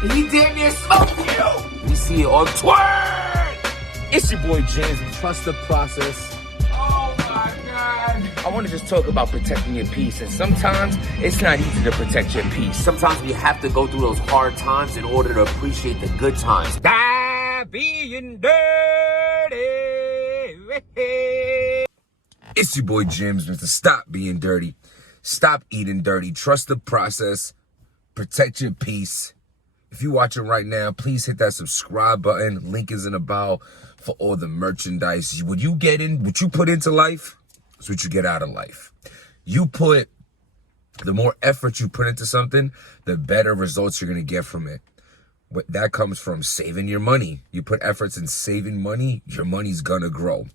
He damn near smoked you. We see it on Twitter. It's your boy James. Trust the process. Oh my God. I want to just talk about protecting your peace. And sometimes it's not easy to protect your peace. Sometimes we have to go through those hard times in order to appreciate the good times. Die being dirty. It's your boy James, Mr. Stop being dirty. Stop eating dirty. Trust the process. Protect your peace. If you're watching right now, please hit that subscribe button. Link is in the bio for all the merchandise. What you put into life is what you get out of life. The more effort you put into something, the better results you're going to get from it. That comes from saving your money. You put efforts in saving money, your money's going to grow.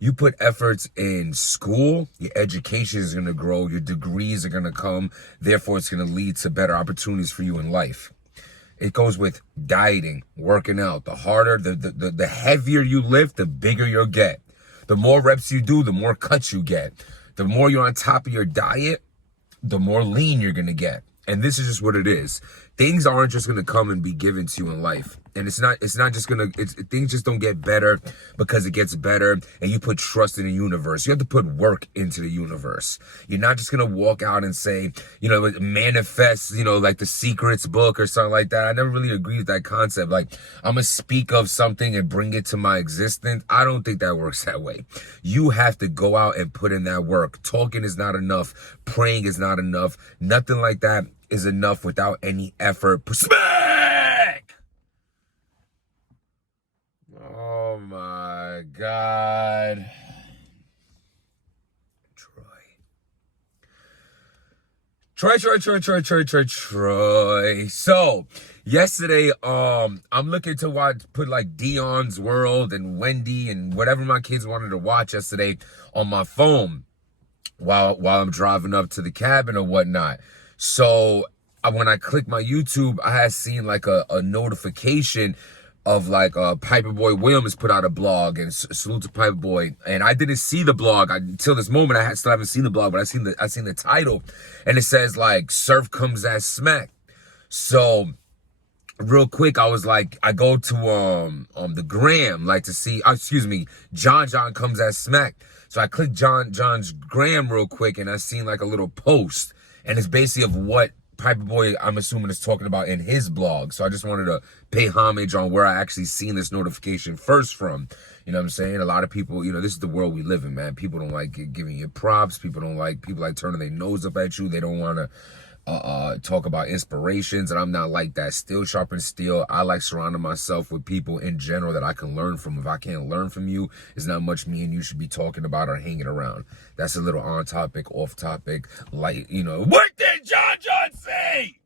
You put efforts in school, your education is going to grow, your degrees are going to come, therefore it's going to lead to better opportunities for you in life. It goes with dieting, working out. The harder, the heavier you lift, the bigger you'll get. The more reps you do, the more cuts you get. The more you're on top of your diet, the more lean you're going to get. And this is just what it is. Things aren't just going to come and be given to you in life. And it's not just going to, things just don't get better because it gets better and you put trust in the universe. You have to put work into the universe. You're not just going to walk out and say, manifest, like the Secrets book or something like that. I never really agree with that concept. Like, I'm going to speak of something and bring it to my existence. I don't think that works that way. You have to go out and put in that work. Talking is not enough. Praying is not enough. Nothing like that is enough without any effort. Smack! Oh my God. Troy. So yesterday, I'm looking to put like Dion's World and Wendy and whatever my kids wanted to watch yesterday on my phone while I'm driving up to the cabin or whatnot. So when I clicked my YouTube, I had seen like a notification of like Piper Boy Williams put out a blog, and salute to Piper Boy. And I didn't see the blog until this moment. I still haven't seen the blog, but I seen the title, and it says like Surf comes at smack. So real quick, I was like, I go to the gram like to see, John comes at smack. So I clicked John's gram real quick, and I seen like a little post, and it's basically of what Piper Boy, I'm assuming, is talking about in his blog. So I just wanted to pay homage on where I actually seen this notification first from. You know what I'm saying? A lot of people, this is the world we live in, man. People don't like giving you props. People like turning their nose up at you. They don't want to talk about inspirations, and I'm not like that. Steel sharpens steel. I like surrounding myself with people in general that I can learn from. If I can't learn from you, it's not much me and you should be talking about or hanging around. That's a little on topic, off topic, like, what did John say?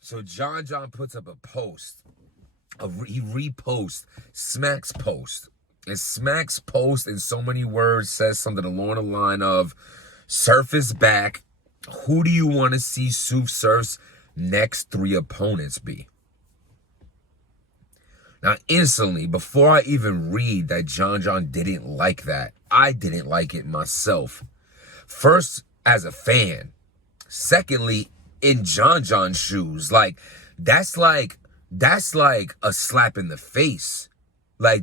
So John puts up a post. He reposts Smack's post. And Smack's post, in so many words, says something along the line of, Surf is back. Who do you want to see Surf's next 3 opponents be? Now, instantly, before I even read that John didn't like that, I didn't like it myself. First, as a fan. Secondly, in John's shoes. Like, that's like a slap in the face. Like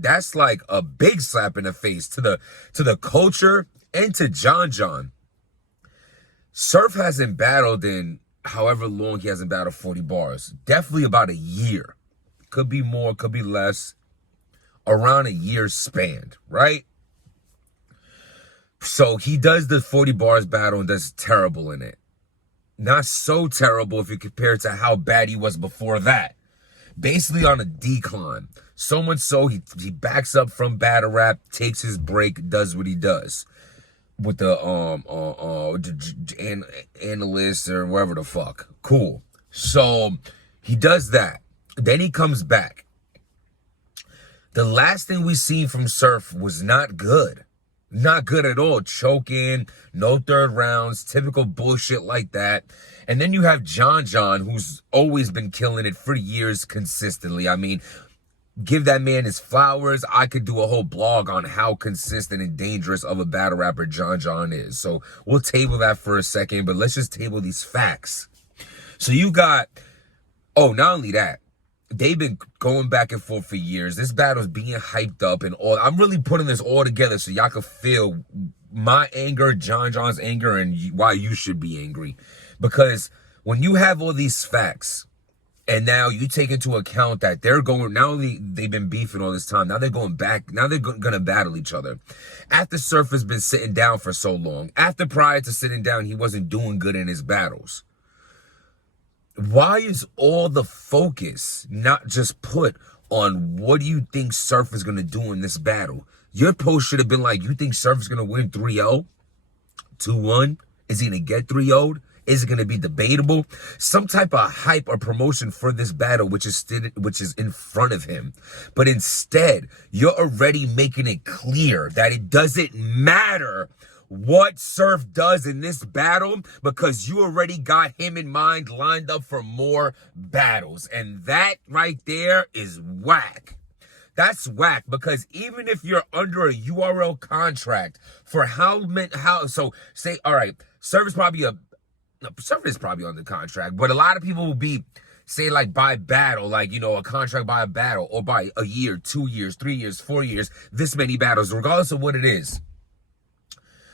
that's like a big slap in the face to the culture and to John. Surf hasn't battled in however long he hasn't battled 40 bars. Definitely about a year. Could be more, could be less. Around a year span, right? So he does the 40 bars battle and does terrible in it. Not so terrible if you compare it to how bad he was before that. Basically on a decline. So much so he backs up from battle rap, takes his break, does what he does. With the analyst or whatever the fuck. Cool. So he does that. Then he comes back. The last thing we seen from Surf was not good. Not good at all. Choking, no third rounds, typical bullshit like that. And then you have John, who's always been killing it for years consistently. I mean, give that man his flowers. I could do a whole blog on how consistent and dangerous of a battle rapper John is. So we'll table that for a second, but let's just table these facts. So you got Oh, not only that, they've been going back and forth for years. This battle's being hyped up and all. I'm really putting this all together so y'all can feel my anger, John's anger, and why you should be angry. Because when you have all these facts, and now you take into account that they're going, not only they've been beefing all this time, now they're going back, now they're going to battle each other. After Surf has been sitting down for so long, after prior to sitting down, he wasn't doing good in his battles. Why is all the focus not just put on what do you think Surf is going to do in this battle? Your post should have been like, you think Surf is going to win 3-0? 2-1? Is he going to get 3-0'd? Is it going to be debatable? Some type of hype or promotion for this battle, which is in front of him. But instead, you're already making it clear that it doesn't matter what Surf does in this battle because you already got him in mind lined up for more battles. And that right there is whack. That's whack because even if you're under a URL contract for so say, all right, Surf is probably on the contract, but a lot of people will be, say, like by battle, like, you know, a contract by a battle or by a year, 2 years, 3 years, 4 years, this many battles, regardless of what it is.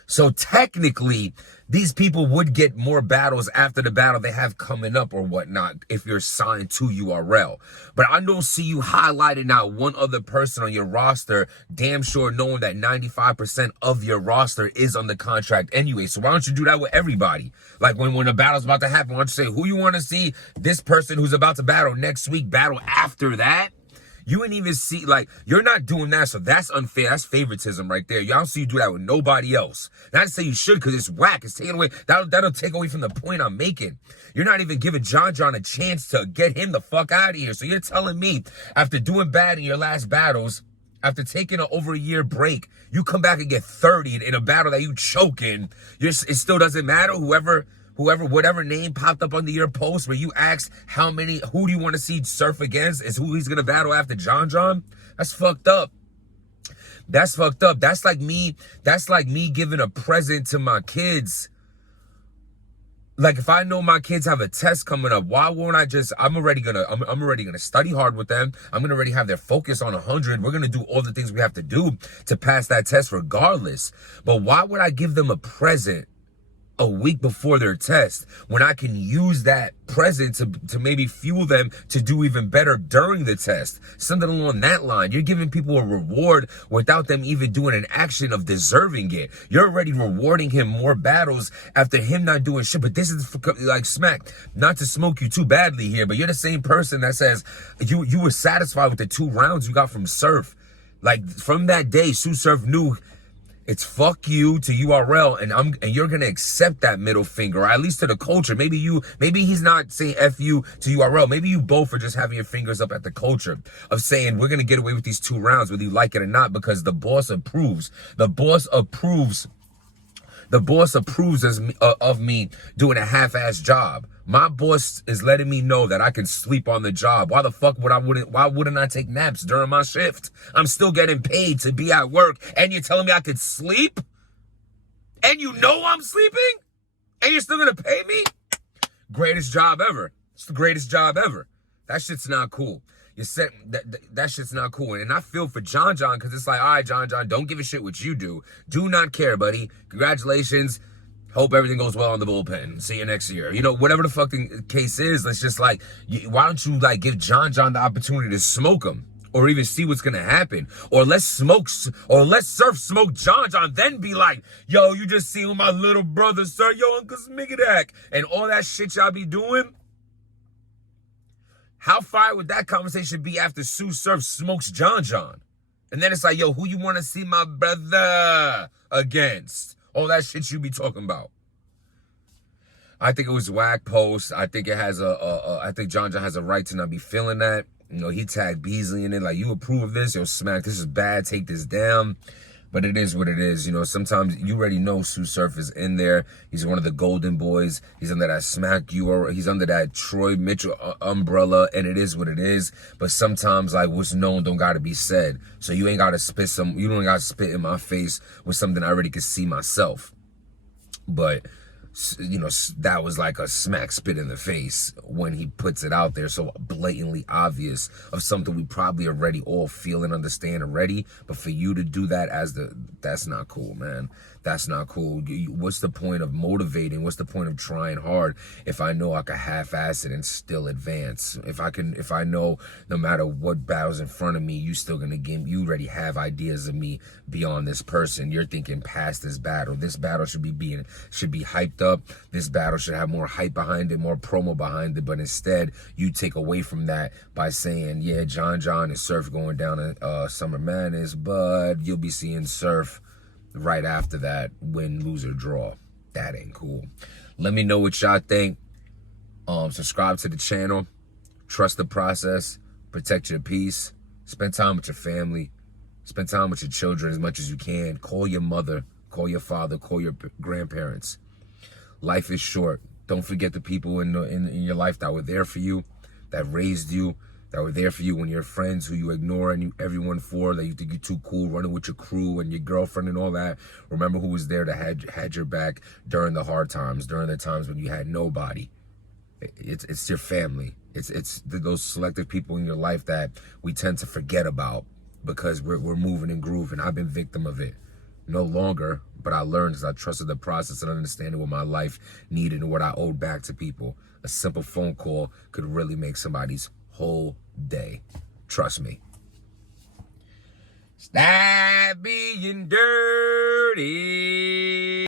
So technically, these people would get more battles after the battle they have coming up or whatnot if you're signed to URL. But I don't see you highlighting out one other person on your roster, damn sure knowing that 95% of your roster is on the contract anyway. So why don't you do that with everybody? Like when a battle's about to happen, why don't you say who you want to see this person who's about to battle next week battle after that? You wouldn't even see, like, you're not doing that, so that's unfair. That's favoritism right there. Y'all don't see you do that with nobody else. Not to say you should, because it's whack. It's taking away, that'll take away from the point I'm making. You're not even giving John a chance to get him the fuck out of here. So you're telling me, after doing bad in your last battles, after taking an over a year break, you come back and get 30 in a battle that you choke in, it still doesn't matter? Whatever name popped up under your post where you asked who do you want to see Surf against is who he's going to battle after John? That's fucked up. That's fucked up. That's like me giving a present to my kids. Like if I know my kids have a test coming up, why won't I just, I'm already gonna study hard with them. I'm gonna already have their focus on 100. We're gonna do all the things we have to do to pass that test regardless. But why would I give them a present a week before their test when I can use that present to maybe fuel them to do even better during the test? Something along that line. You're giving people a reward without them even doing an action of deserving it. You're already rewarding him more battles after him not doing shit. But this is like smack, not to smoke you too badly here, but you're the same person that says you were satisfied with the 2 rounds you got from Surf. Like from that day, Sue Surf knew it's fuck you to URL, and you're gonna accept that middle finger, or at least to the culture. Maybe he's not saying F you to URL. Maybe you both are just having your fingers up at the culture of saying we're gonna get away with these 2 rounds, whether you like it or not, because the boss approves. The boss approves of me doing a half-ass job. My boss is letting me know that I can sleep on the job. Why the fuck why wouldn't I take naps during my shift? I'm still getting paid to be at work, and you're telling me I could sleep? And you know I'm sleeping? And you're still gonna pay me? Greatest job ever. It's the greatest job ever. That shit's not cool. That shit's not cool. And I feel for John because it's like, all right, John, don't give a shit what you do. Do not care, buddy. Congratulations. Hope everything goes well on the bullpen. See you next year. You know, whatever the fucking case is, let's just like, why don't you like give John the opportunity to smoke him? Or even see what's gonna happen. Or let's Surf smoke John, then be like, yo, you just see my little brother, sir, yo, Uncle Smigadak, and all that shit y'all be doing. How fire would that conversation be after Sue Surf smokes John? And then it's like, yo, who you want to see my brother against? All that shit you be talking about. I think it was whack post. I think it has I think John has a right to not be feeling that. You know, he tagged Beasley in it, like, you approve of this? Yo, Smack, this is bad, take this down. But it is what it is. You know, sometimes you already know Sue Surf is in there. He's one of the golden boys. He's under that Smack he's under that Troy Mitchell umbrella, and it is what it is. But sometimes, like, what's known don't gotta be said. So you don't gotta spit in my face with something I already could see myself. But that was like a smack spit in the face when he puts it out there so blatantly obvious of something we probably already all feel and understand already. But for you to do that that's not cool, man. That's not cool. What's the point of motivating? What's the point of trying hard if I know I can half-ass it and still advance? If I know no matter what battle's in front of me, you still gonna you already have ideas of me beyond this person. You're thinking past this battle. This battle should be hyped up. This battle should have more hype behind it, more promo behind it. But instead, you take away from that by saying, yeah, John and Surf going down in Summer Madness, but you'll be seeing Surf right after that, win, lose, or draw. That ain't cool. Let me know what y'all think. Subscribe to the channel. Trust the process. Protect your peace. Spend time with your family. Spend time with your children as much as you can. Call your mother. Call your father. Call your grandparents. Life is short. Don't forget the people in your life that were there for you, that raised you, that were there for you when your friends who you ignore and everyone for, that you think you're too cool, running with your crew and your girlfriend and all that. Remember who was there to had your back during the hard times, during the times when you had nobody. It's your family. It's those selective people in your life that we tend to forget about because we're moving and grooving. I've been victim of it. No longer, but I learned as I trusted the process and understanding what my life needed and what I owed back to people. A simple phone call could really make somebody's whole day. Trust me. Stop being dirty.